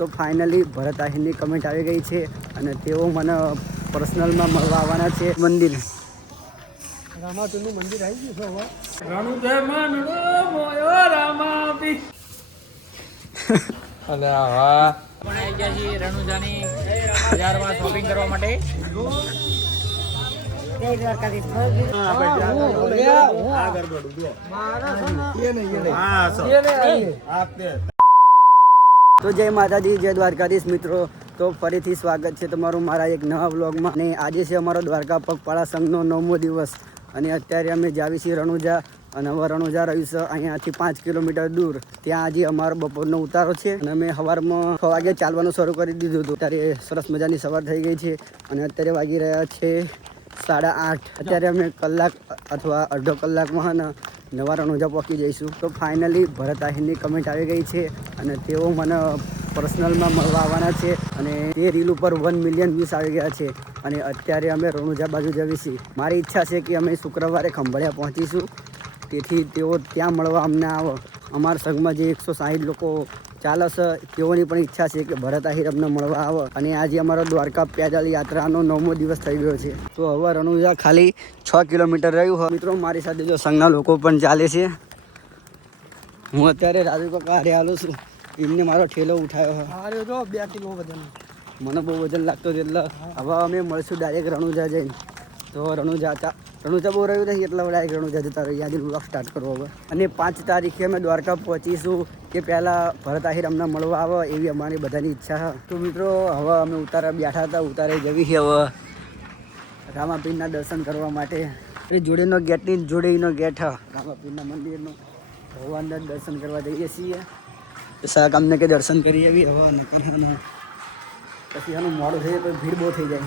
તો ફાઇનલી ભરત આહિરની કમેન્ટ આવી ગઈ છે અને તેઓ મને પર્સનલમાં મળવા આવવાના છે મંદિર. રામાતુનું મંદિર આવી ગયું છે હવે. રણુજય માનડો મોયો રામાપી. અલે આવા પણ આવી ગયા છીએ રણુજાની બજારમાં શોપિંગ કરવા માટે. તો જય માતાજી, જય દ્વારકાધીશ મિત્રો. તો ફરીથી સ્વાગત છે તમારું મારા એક નવા વ્લોગમાં. અને આજે છે અમારો દ્વારકા પગપાળા સંઘનો નવમો દિવસ. અને અત્યારે અમે જાવી છીએ રણુજા. અને હવે રણુજા રહ્યું છે અહીંયાથી પાંચ કિલોમીટર દૂર. ત્યાં આજે અમારો બપોરનો ઉતારો છે. અને અમે સવારમાં છ વાગે ચાલવાનું શરૂ કરી દીધું હતું. ત્યારે સરસ મજાની સવાર થઈ ગઈ છે. અને અત્યારે વાગી રહ્યા છે સાડા આઠ. અત્યારે અમે કલાક અથવા અડધો કલાકમાં નવા રણુજા પહોંચી જઈશું. તો ફાઇનલી ભરત આહિરની કમેન્ટ આવી ગઈ છે અને તેઓ મને પર્સનલમાં મળવા આવવાના છે અને તે રીલ ઉપર વન મિલિયન વ્યૂઝ આવી ગયા છે. અને અત્યારે અમે રણુજા બાજુ છીએ મારી ઈચ્છા છે કે અમે શુક્રવારે ખંભાળિયા પહોંચીશું. તેથી તેઓ ત્યાં મળવા અમને આવો અમારા સંઘમાં જે એકસો સાહીઠ લોકો ચાલે સર તેઓની પણ ઈચ્છા છે કે ભરત આહિર અમને મળવા આવે. અને આજે અમારો દ્વારકા પેદલ યાત્રાનો નવમો દિવસ થઈ ગયો છે. તો હવે રણુજા ખાલી છ કિલોમીટર રહ્યું હોય. મિત્રો મારી સાથે જો સંઘના લોકો પણ ચાલે છે. હું અત્યારે રાજુ કાકા હારે આલું છું. એમને મારો ઠેલો ઉઠાવ્યો હારે તો બે કિલો વજન. મને બહુ વજન લાગતો છે એટલે હવે અમે મળશું ડાયરેક્ટ રણુજા જઈને. તો રણુજા હતા. રણુજા બહુ રહ્યું નથી એટલે બધા રણુજા જતા રહ્યું. આજે બ્લોગ સ્ટાર્ટ કરવો હવે. અને પાંચ તારીખે અમે દ્વારકા પહોંચીશું કે પહેલાં ભરત આહિર અમને મળવા આવે એવી અમારી બધાની ઈચ્છા છે. તો મિત્રો, હવે અમે ઉતારા બેઠા હતા, ઉતારે જવી છે હવે. રામાપીરના દર્શન કરવા માટે. એ જોડેનો ગેટની જોડેનો ગેટ હ રામાપીરના મંદિરનો. ભગવાનના દર્શન કરવા જઈએ છીએ. સાહેબ, અમને કે દર્શન કરી આવી. હવે નકર પછી આનું મોડું થઈ જાય ભીડ બહુ થઈ જાય.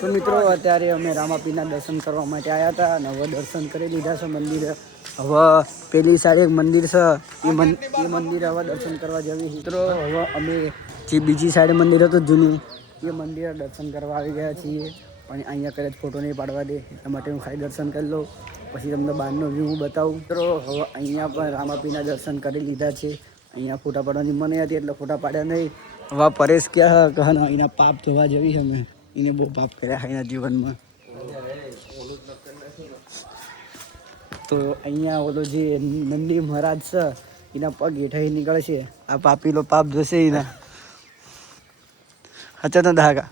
તો મિત્રો, અત્યારે અમે રામાપીના દર્શન કરવા માટે આવ્યા હતા અને હવે દર્શન કરી લીધા છે મંદિરે. હવે પેલી સાઈડ એક મંદિર છે. એ એ મંદિરે હવે દર્શન કરવા જવી મિત્રો હવે અમે જે બીજી સાઈડ મંદિર હતું, જૂનું, એ મંદિરે દર્શન કરવા આવી ગયા છીએ. પણ અહીંયા કદાચ ફોટો નહીં પાડવા દે, એટલા માટે હું ખાલી દર્શન કરી લઉં. પછી તમને બહારનો વ્યૂ હું બતાવું. મિત્રો હવે અહીંયા પણ રામાપીના દર્શન કરી લીધા છે. અહીંયા ફોટા પાડવાની મને હતી, એટલે ફોટા પાડ્યા નહીં. હવે પરેશ ક્યાં કહે અહીંના પાપ ધોવા જવી અમે. એને બહુ પાપ કર્યા એના જીવનમાં. તો અહીંયા ઓલો જે નંદી મહારાજ છે એના પગ હેઠળ નીકળે છે. આ પાપીલો પાપ જોશે એના. હચો તો ધાગા.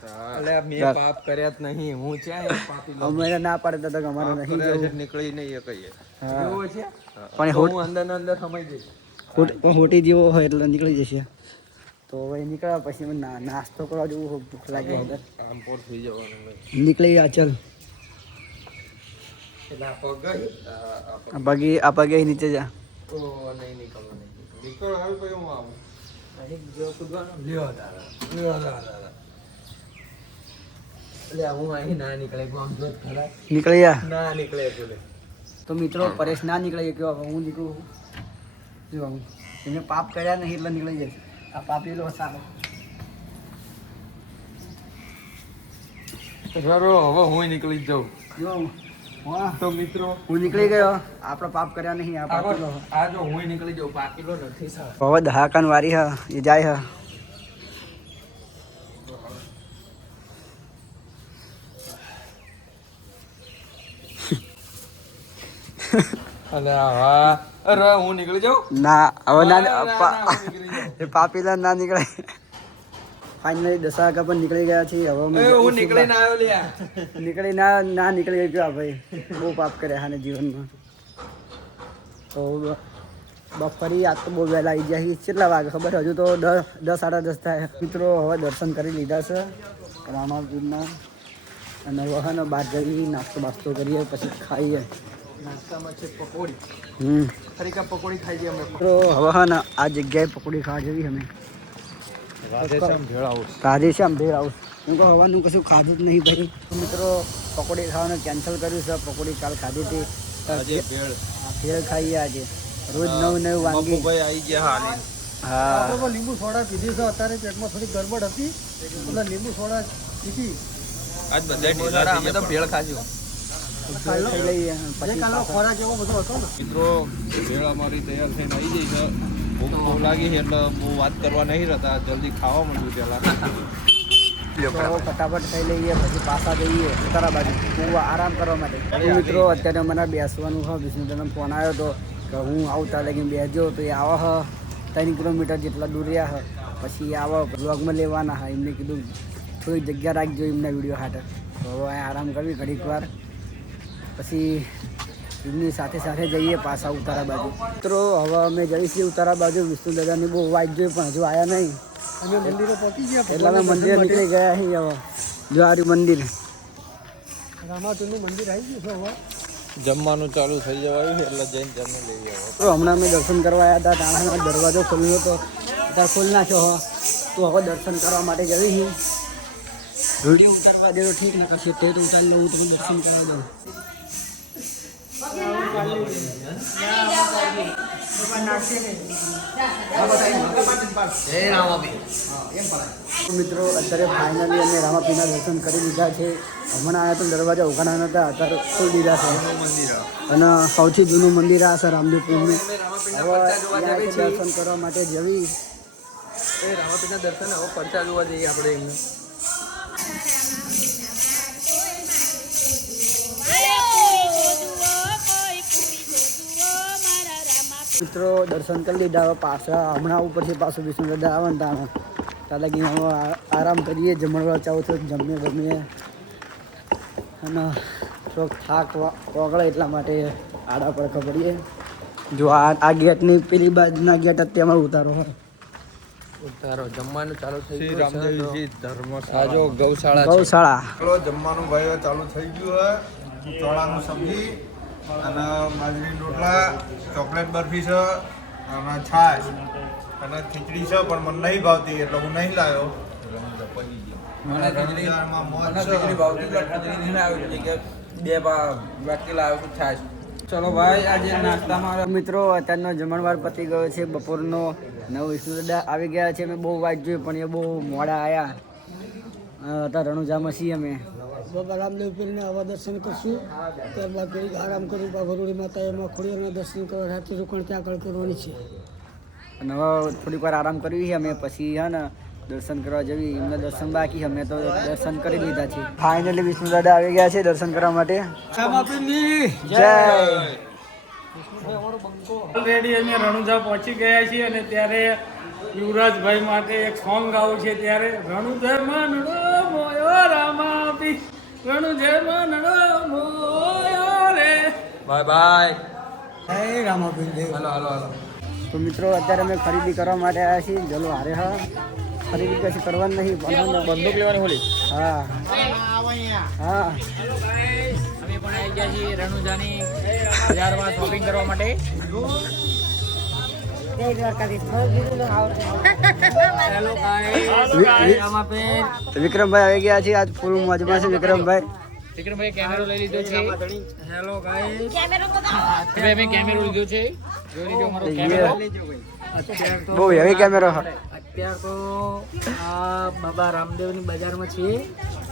પાપ કર્યા જ નહીં. હું ક્યાં ના પાડતા હતા કે અમારે નહીં નીકળી નહીં કહીએ પણ હું અંદર અંદર સમય જઈશ પણ હોટી જેવો હોય એટલે નીકળી જશે. તો હવે નીકળ્યા પછી ના- નાસ્તો કરવા જેવું ભૂખ લાગી અંદર આમ પોર થઈ જવાનું નીકળી ગયા ચલ. પગ ગઈ આ- પગ. નીચે જા. તો મિત્રો પરેશ ના નીકળે ગયો હું નીકળું? જો એને પાપ કર્યા નહીં એટલે નીકળી જશે. આ પાપેલો સારો સરો હવે હું નીકળી જ જાઉં. જો હું. હા તો મિત્રો હું નીકળી ગયો. આપણે પાપ કર્યા નહીં આ પાપેલો. આ જો હું નીકળી જાઉં પાકીલો નથી સર હવે દહાકાન વારી હા એ જાય હા. અલે હા. અરે હું નીકળી જાઉં? ના હવે ના પાપીલા ના નીકળે ફાઇનલી દશાકા પણ નીકળી. ગયા છીએ. હવે હું નીકળી ના આવ્યો લ્યા. નીકળી ના ના નીકળી ગયો ભાઈ. બહુ પાપ કર્યા હાને જીવનમાં. તો બપોરી આજ તો બહુ વહેલા આવી જાય કેટલા વાગે ખબર? હજુ તો દસ દસ સાડા દસ થાય. મિત્રો હવે દર્શન કરી લીધા છે. રામાજીના અને વહન બહાર જઈ નાસ્તો બાસ્તો કરીએ પછી ખાઈએ. હમ. પકોડી ખાઈ જઈએ અમે. હવે હા આ જગ્યાએ પકોડી ખાવા જેવી અમે. રાધેશ્યામ ભેળ હાઉસ રાધેશ્યામ ભેળ હાઉસ હું કહું હવાનું કશું ખાધું જ નહીં ભાઈ મિત્રો પકોડી ખાવાનું કેન્સલ કર્યું છે. પકોડી કાલ ખાધી હતી. ભેળ. ખાઈએ આજે. રોજ નવું નવું વાનગી. આવી ગયા હાલી. હા. લીંબુ સોડા પીધી છે. અત્યારે પેટમાં થોડી ગરબડ હતી. એટલે લીંબુ સોડા પીધી. આજ બધા અમે તો ભેળ ખાશું ખોરાક એવો બધો હતો ને મિત્રો ભેળ અમારી તૈયાર થઈને આવી ગઈ છે. ભૂખ બહુ લાગી છે એટલે બહુ વાત કરવા નહીં રહેતા. જલ્દી ખાવા માંડ્યું પહેલાં તો ફટાફટ ખાઈ લઈએ પછી પાછા જઈએ. ઉતારા બાજુ. હું આરામ કરવા માટે. મિત્રો અત્યારે મને બેસવાનું હા વિષ્ણુદાનો ફોન આવ્યો હતો કે હું આવતા લગીને બેસજો તો એ આવા હ ત્રણ કિલોમીટર જેટલા દૂર રહ્યા હ પછી આવા બ્લોગમાં લેવાના હા એમને કીધું થોડી જગ્યા રાખજો એમના વીડિયો હાટે. તો હવે અહીં આરામ કરવી ઘડીક વાર પછી એમની સાથે સાથે જઈએ પાછા ઉતારા બાજુ. મિત્રો હવે અમે જઈશું ઉતારા બાજુ. વિષ્ણુ દાદાની બહુ વાઇટ જોઈ પણ હજુ આવ્યા નહીં. અમે મંદિરે પહોંચી ગયા એટલે અમે મંદિરે નીકળી ગયા અહીં હવે. જો મંદિર. રામાપીરનું મંદિર આવી ગયું છે હવે. જમવાનું ચાલુ થઈ જવાયું છે એટલે જઈને જમી લઈ હવે. હમણાં અમે દર્શન કરવા આવ્યા હતા તાણાનો દરવાજો ખોલ્યો હતો. ત્યાં ખોલી નાખ્યો હો. તો હવે દર્શન કરવા માટે જવી છે વીડિયો ઉતારવા દેવો ઠીક ને કશું તે તો ઉતારી લઉં તો દર્શન કરવા દઉં. તો મિત્રો અત્યારે ફાઇનલી અમે રામાપીના દર્શન કરી લીધા છે. હમણાં આવ્યા તો દરવાજા ઉઘાડા નતા અત્યારે ખોલી દીધા છે. અને સૌથી જૂનું મંદિર આ છે રામદેવપુરનું. હવે દર્શન કરવા માટે જવી. એ રામાપીના દર્શન હવે પડતા જોવા જઈએ આપણે એમને. મિત્રો દર્શન કરી લીધા હવે પાછા હમણાં ઉપરથી પાછું વિષ્ણુ દાદા આવે ને તાણે ત્યાં લગી હવે આરામ કરીએ જમણવાર ચાવું તો જમીએ ગમીએ. અને થોડોક થાક ઓગળે એટલા માટે આડા પર ખબરીએ જો આ આ ગેટની પેલી બાજુના ગેટ જ તેમાં ઉતારો હોય ઉતારો જમવાનું ચાલુ થઈ ગયું રામદેવજી ધર્મશાળા. જો ગૌશાળા ગૌશાળા. જમવાનું ભાઈ ચાલુ થઈ ગયું છે ચોળાનું સબ્જી. અને બાજરી રોટલા ચોકલેટ બરફી છે અને છાશ. અને ખીચડી છે પણ મને નહીં ભાવતી એટલે હું નહીં લાવ્યો. બે વાટકી લાવ્યો છાશ. ચલો ભાઈ આજે નાસ્તામાં મિત્રો અત્યારનો જમણવાર પતી ગયો છે બપોરનો. નવ વિષ્ણુ આવી ગયા છે. અમે બહુ વાત જોઈ પણ એ બહુ મોડા આવ્યા અત્યારે રણુજામાં છીએ અમે. બાબા રામદેવ પીરને આવા દર્શન કરશું. ત્યારબાદ ફરી આરામ કરું બાબરોડી માતા એમાં ખોડિયાના દર્શન કરવા રાત્રિ રોકાણ ત્યાં આગળ કરવાની છે. અને હવે થોડીક વાર આરામ કરવી છે. અમે પછી હે ને દર્શન કરવા જવી. એમને દર્શન બાકી અમે તો દર્શન કરી લીધા છે. ફાઇનલી વિષ્ણુ દાદા આવી ગયા છે દર્શન કરવા માટે. જય ઓલરેડી અમે રણુજા પહોંચી ગયા છીએ અને ત્યારે યુવરાજભાઈ માટે એક સોંગ ગાવું છે. ત્યારે રણુજય મનડો બાય બાય. હાલો હાલો હાલો. તો મિત્રો અત્યારે અમે ખરીદી કરવા માટે આવ્યા છીએ. જલો હારે હા. ખરીદી કશું કરવાની નહીં. બંદૂક લેવાની હોલી. હા. હા. અમે પણ આવી ગયા છીએ રણુજાની બજારમાં શોપિંગ કરવા માટે. વિક્રમભાઈ આવી ગયા છે. આજ ફૂલ મોજમાં છે વિક્રમભાઈ. વિક્રમભાઈ કેમેરો લઈ લીધો છે. હેલો ગાઈસ હવે અમે કેમેરો લીધો છે. જોઈ લીધો અમારો કેમેરો બહુ હેવી કેમેરો અત્યાર તો આ બાબા રામદેવની બજારમાં છીએ.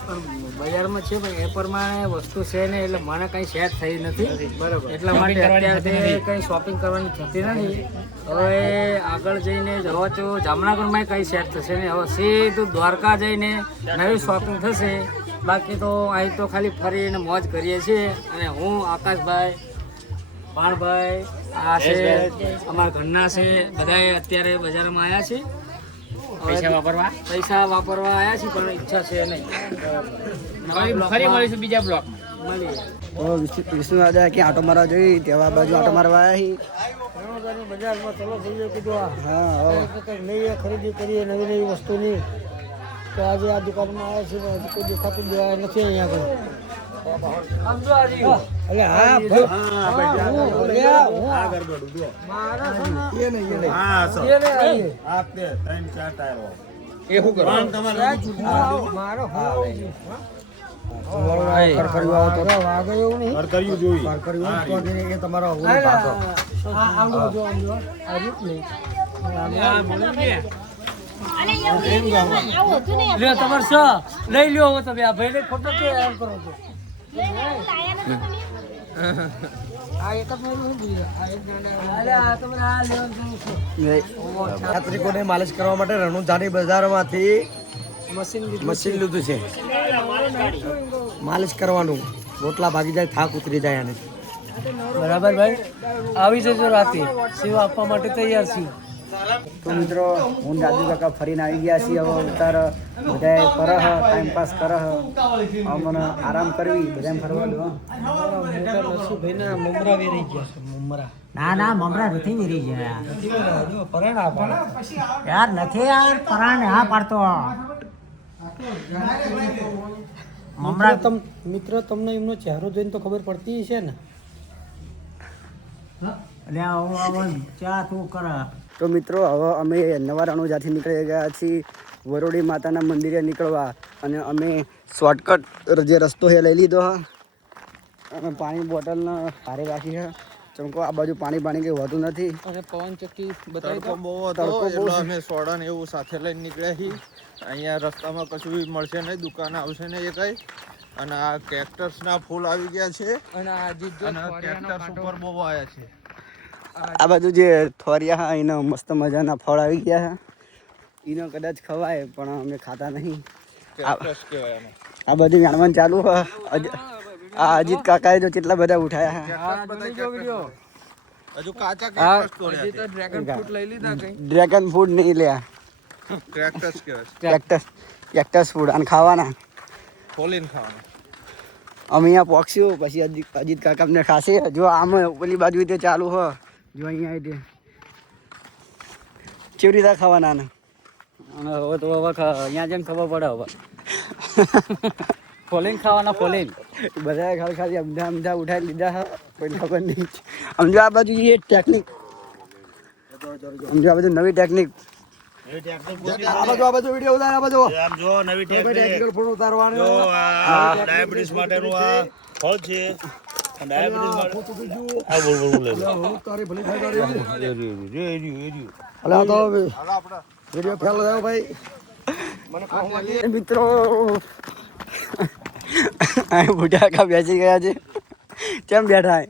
પણ બજારમાં છે પણ એ પ્રમાણે વસ્તુ છે ને એટલે મને કંઈ સેટ થઈ નથી. બરાબર. એટલા માટે અત્યારે કંઈ શોપિંગ કરવાની થતી નથી. હવે આગળ જઈને જવા તો જામનગરમાં કંઈ સેટ થશે ને હવે સીધું દ્વારકા જઈને નવી શોપિંગ થશે. બાકી તો અહીં તો ખાલી ફરીને મોજ કરીએ છીએ. અને હું આકાશભાઈ ભાણભાઈ આ છે અમારા ઘરના છે બધાએ અત્યારે બજારમાં આવ્યા છે પૈસા વાપરવા? પૈસા વાપરવા આવ્યા છે પણ ઈચ્છા છે નહીં. ફરી મળીશું બીજા બ્લોકમાં. મળીએ. વિષ્ણુ રાજા કે ક્યાં આટો મારવા જોઈ તેવા બાજુ આટો મારવા આવ્યા બજારમાં ચલો થઈ કીધું આ. હા હવે નવી ખરીદી કરીએ નવી નવી વસ્તુની. તો આજે આ દુકાનમાં આવ્યા છે કોઈ દેખાતું દેવાય નથી અહીંયા આગળ. ભાઈ ને, ને તમારો લઈ લ્યો તમે આ ભાઈને ખોટો કે કરો છો? યાત્રિકોને માલિશ કરવા માટે રણુજાની બજારમાંથી મશીન લીધું મશીન લીધું છે. માલિશ કરવાનું. રોટલા ભાગી જાય થાક ઉતરી જાય આને. બરાબર ભાઈ? આવી જજો રાતે. સેવા આપવા માટે તૈયાર છીએ. તો મિત્રો હું રાજુ કાકા ફરીને આવી ગયા છીએ. હવે ઉતાર બધાએ કરહ ટાઈમ પાસ કરહ. મને આરામ કરવી મમરા ગયા છે મમરા. ના ના મમરા નથી ગયા. યાર નથી યાર પરાણે હા પાડતો. મમરા તમ મિત્ર તમને એમનો ચહેરો જોઈને તો ખબર પડતી છે ને? એટલે ચા તું કર? તો મિત્રો હવે અમે નવા જ્યાંથી નીકળી ગયા છીએ વરોડી માતાના મંદિરે નીકળવા અને અમે શોર્ટકટ જે રસ્તો છે લઈ લીધો હા. અને પાણી બોટલને હારે રાખી છે. ચમકો આ બાજુ પાણી પાણી કંઈ હોતું નથી. અને પવન ચક્કી તડકો બહુ હતો તડકો બહુ અમે સોડા ને એવું સાથે લઈને નીકળ્યા છીએ. અહીંયા રસ્તામાં કશું બી મળશે નહીં દુકાન આવશે નહીં એ કઈ. અને આ કેક્ટર્સના ના ફૂલ આવી ગયા છે. અને આ જીત જો ઉપર બહુ આવ્યા છે. આ બાજુ જે થોરિયા હા એનો મસ્ત મજાના ફળ આવી ગયા છે. એનો કદાચ ખવાય પણ અમે ખાતા નહીં. આ બધું જાણવાનું ચાલુ છે. આ અજીત કાકાએ તો કેટલા બધા ઉઠાયા હજુ કાચા તો ડ્રેગન ફ્રૂટ લઈ લીધા કઈ. ડ્રેગન ફ્રૂટ નહીં લે કેક્ટસ ફૂડ અને ખાવાના? ખોલીને ખાવાના. અમે અહીંયા પોક્ષ્યું પછી અજીત કાકા અમને ખાશે. જો આમ પેલી બાજુ રીતે ચાલુ હો જો અહીંયા રીતે કેવી તા ખાવાના ને અને હવે તો હવે અહીંયા જેમ ખબર પડે હવે. ફોલિંગ ખાવાના ફોલિંગ બધા ખાલી ખાલી અમધા અમધા ઉઠાવી લીધા હા. કોઈ ખબર નહીં. સમજો આ બાજુ એ ટેકનિક સમજો આ બધું નવી ટેકનિક આ બાજુ આ બાજુ વીડિયો ઉતાર આ બાજુ. આમ જો નવી ટેકનિકલ ફોન ઉતારવાનો. ડાયાબિટીસ માટેનું આ ફોન છે. મિત્રો. બુટાકા બેસી ગયા છે. કેમ બેઠા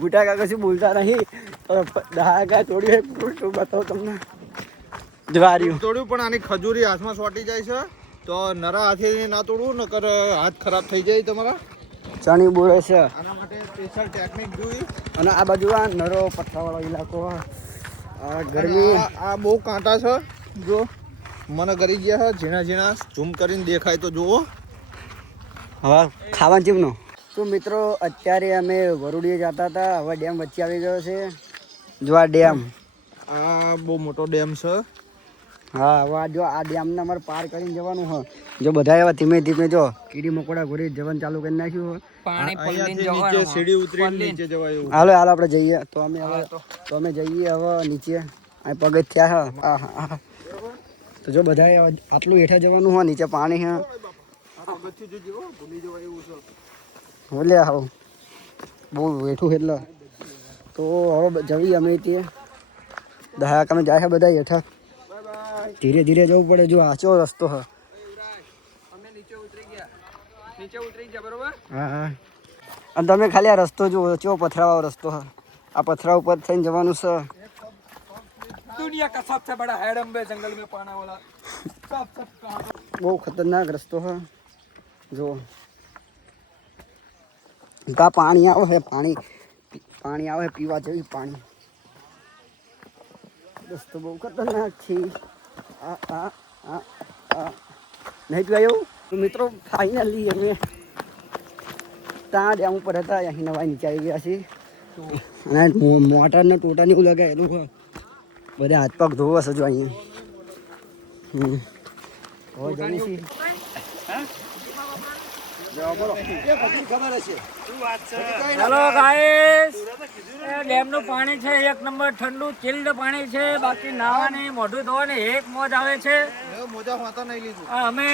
બુટાકા કશું બોલતા નહીં. દહાકા તોડી બતાવો તમને? જવાર્યું તોડ્યું પણ આની ખજૂરી હાથમાં સોટી જાય છે. તો નરા હાથી ના તોડવું નકર હાથ ખરાબ થઈ જાય તમારા. ચણી બોળે છે. આના માટે સ્પેશિયલ ટેકનિક જોઈ. અને આ બાજુ આ નરો પથ્થાવાળો ઇલાકો આ. ગરમી. આ આ બહુ કાંટા છે. જો મને ગરી ગયા છે ઝીણા ઝીણા. ઝૂમ કરીને દેખાય તો જુઓ. હવે ખાવાનું ચીમનો તો મિત્રો અત્યારે અમે વરુડીએ જતા હતા. હવે ડેમ વચ્ચે આવી ગયો છે. જો આ ડેમ. આ બહુ મોટો ડેમ છે. હા હવે આ જો આ ડેમને અમારે પાર કરીને જવાનું હોય જો બધા એવા ધીમે ધીમે જો કીડી મકોડા ઘોડી જવાનું ચાલુ કરી નાખ્યું નીચે સીડી ઉતરીને નીચે જવાય. હાલો હાલો આપણે જઈએ. તો અમે હવે તો. અમે જઈએ હવે નીચે. આ પગથિયા હા. હા હા હા. તો જો બધા આટલું હેઠા જવાનું હોય નીચે પાણી હા. ભૂલે આવો. બહુ હેઠું એટલે. તો હવે જવી અમે ત્યાં. દહાક અમે જાય છે બધા હેઠા ધીરે ધીરે જવું પડે જો આચો રસ્તો હા. ઉતરી ગયા. અને તમે ખાલી આ રસ્તો જુઓ ચો પથરાવાળો રસ્તો હા. આ પથરા ઉપર થઈને જવાનું છે બહુ ખતરનાક રસ્તો હા. જો. કા પાણી આવે પાણી પાણી આવે પીવા જેવી પાણી. રસ્તો બહુ ખતરનાક છે. નહીં તો મિત્રો ફાઇનલી અમે ત્યાં ડેમ ઉપર હતા, અહીં નવા નીચે આવી ગયા છીએ. અને મોટરને ટોટાને એવું લગાવેલું છે બધા હાથ પગ ધોવા છે જો અહીંયા. હમ. હેલો ગાઈસ ડેમનું પાણી છે એક નંબર ઠંડુ ચિલ્ડ પાણી છે બાકી નાવાની મોઢું ધોવાની એક મોજ આવે છે. એ મોજા હોતા નહીં લીધું. આ અમે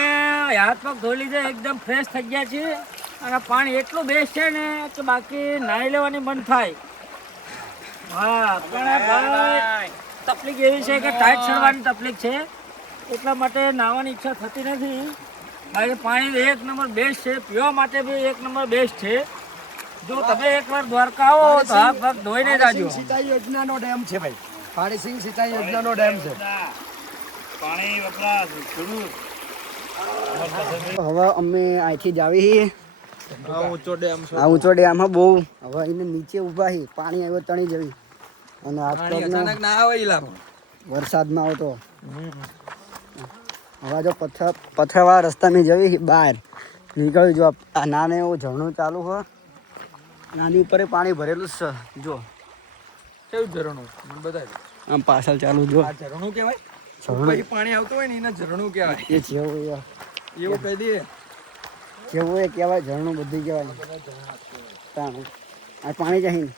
હાથ પગ ધોઈ લીધે એકદમ ફ્રેશ થઈ ગયા છીએ. અને પાણી એટલું બેસ્ટ છે ને કે બાકી નાહી લેવાની મન થાય. હા પણ તકલીફ એવી છે કે ટાઈટ ચડવાની તકલીફ છે. એટલા માટે નાહવાની ઈચ્છા થતી નથી. બાકી પાણી એક નંબર બેસ્ટ છે. પીવા માટે બી એક નંબર બેસ્ટ છે. જો તમે એકવાર દ્વારકા આવો તો હાથ ભાગ ધોઈને જાજો સિંચાઈ યોજનાનો ડેમ છે ભાઈ. પાણી સિંહ સિંચાઈ યોજનાનો ડેમ છે. પાણી વપરાશ ખેડૂત. હવે અમે અહીંથી જ આવી. આ ઊંચો ડેમ છે. આ ઊંચો ડેમ બહુ. હવે એને નીચે ઊભા હી પાણી આવ્યો તણી જવી. અને આ અચાનક ના આવે વરસાદ વરસાદમાં આવતો. હવે જો પથ્થર પથ્થરવાળા રસ્તામાં જવી બહાર નીકળ્યું. જો આ નાને એવું ઝરણું ચાલુ હોય નાની ઉપર પાણી ભરેલું જ છે. જો. કેવું ઝરણું? મને બતાવી આમ પાછળ ચાલુ જો. આ ઝરણું કહેવાય? ઝરણું. પાણી આવતું હોય ને એને ઝરણું કહેવાય. એ જેવું એવું કહી દઈએ. જેવું એ કહેવાય ઝરણું બધું કહેવાય. આ પાણી જાય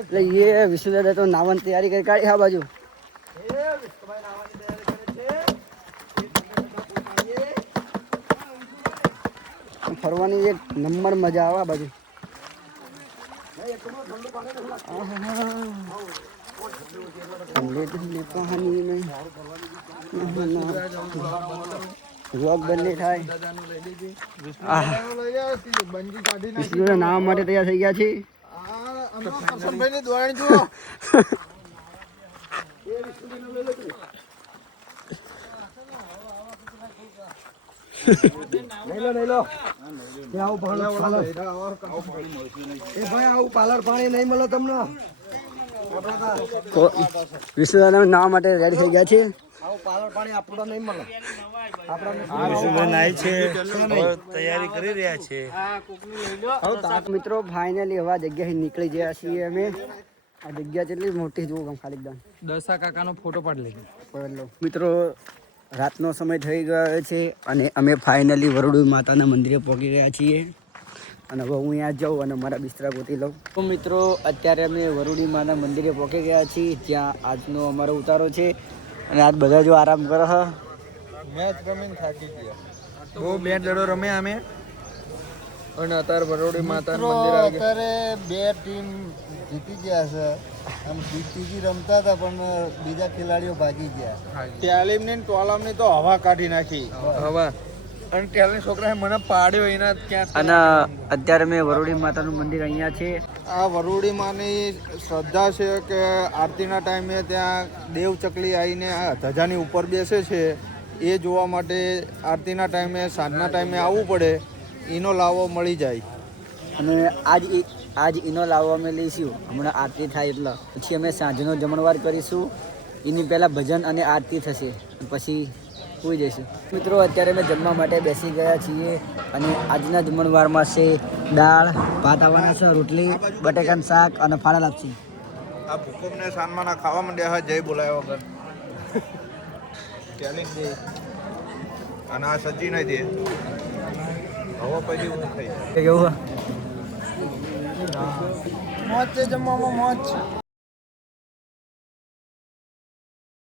એટલે એ વિષ્ણુદાદા તો નાવાની તૈયારી કરી કાઢી આ બાજુ. ફરવાની એક નંબર મજા આવે બાજુ. વ્લોગ બંને થાય. આહ. માટે તૈયાર થઈ ગયા છે દોરાણી જુઓ. એ ભાઈ આવું પાલર પાણી નહીં મળે તમને. વિષ્ણુના નામ માટે રેડી થઈ ગયા છે આવું પાલર પાણી નહીં મળે. વિશુભાઈ નાય છે. હવે તૈયારી કરી રહ્યા છે. મિત્રો ફાઇનલી હવે જગ્યાએ નીકળી ગયા છીએ અમે. આ જગ્યા કેટલી મોટી જુઓ ખાલી દસા કાકાનો ફોટો પાડી લેજો મિત્રો રાતનો સમય થઈ ગયો છે અને અમે ફાઇનલી વરડુ માતાના મંદિરે પહોંચી ગયા છીએ. અને હવે હું અહીંયા જાઉં અને મારા બિસ્તરા ગોતી લઉં. તો મિત્રો, અત્યારે અમે વરુડી માના મંદિરે પહોંચી ગયા છીએ, જ્યાં આજનો અમારો ઉતારો છે. અને આજ બધા જો આરામ કરો મેચ રમીને થાકી ગયા. બહુ બે દડો રમ્યા અમે. અને અત્યારે બરોડી માતાનું મંદિર આવી ગયું. અત્યારે બે ટીમ જીતી ગયા છે. આમ જીતી રમતા હતા પણ બીજા ખેલાડીઓ ભાગી ગયા. તાલીમની ને ટોલામની તો હવા કાઢી નાખી. હવા. અને ટેલની છોકરાએ મને પાડ્યો એના ક્યાં અને અત્યારે મેં વરોડી માતાનું મંદિર અહીંયા છે. આ વરુડી માની શ્રદ્ધા છે કે આરતીના ટાઈમે ત્યાં દેવ ચકલી આવીને આ ધજાની ઉપર બેસે છે. એ જોવા માટે આરતીના ટાઈમે સાંજના ટાઈમે આવવું પડે. એનો લાવો મળી જાય. અને આજ આજ એનો લાવો અમે લઈશું. હમણાં આરતી થાય એટલે. પછી અમે સાંજનો જમણવાર કરીશું. એની પહેલાં ભજન અને આરતી થશે. પછી સુઈ જઈશું. મિત્રો અત્યારે અમે જમવા માટે બેસી ગયા છીએ. અને આજના જમણવારમાં છે દાળ ભાત આવવાના છે રોટલી બટેકાનું શાક અને ફાળા લાપસી. આ ભૂકંપને સાનમાના ખાવા માંડ્યા હોય જય બોલાય વગર. ચેલેન્જ અને આ સચિન દે હવે પછી હું ખાઈ કેવું મોજ છે જમવામાં મોજ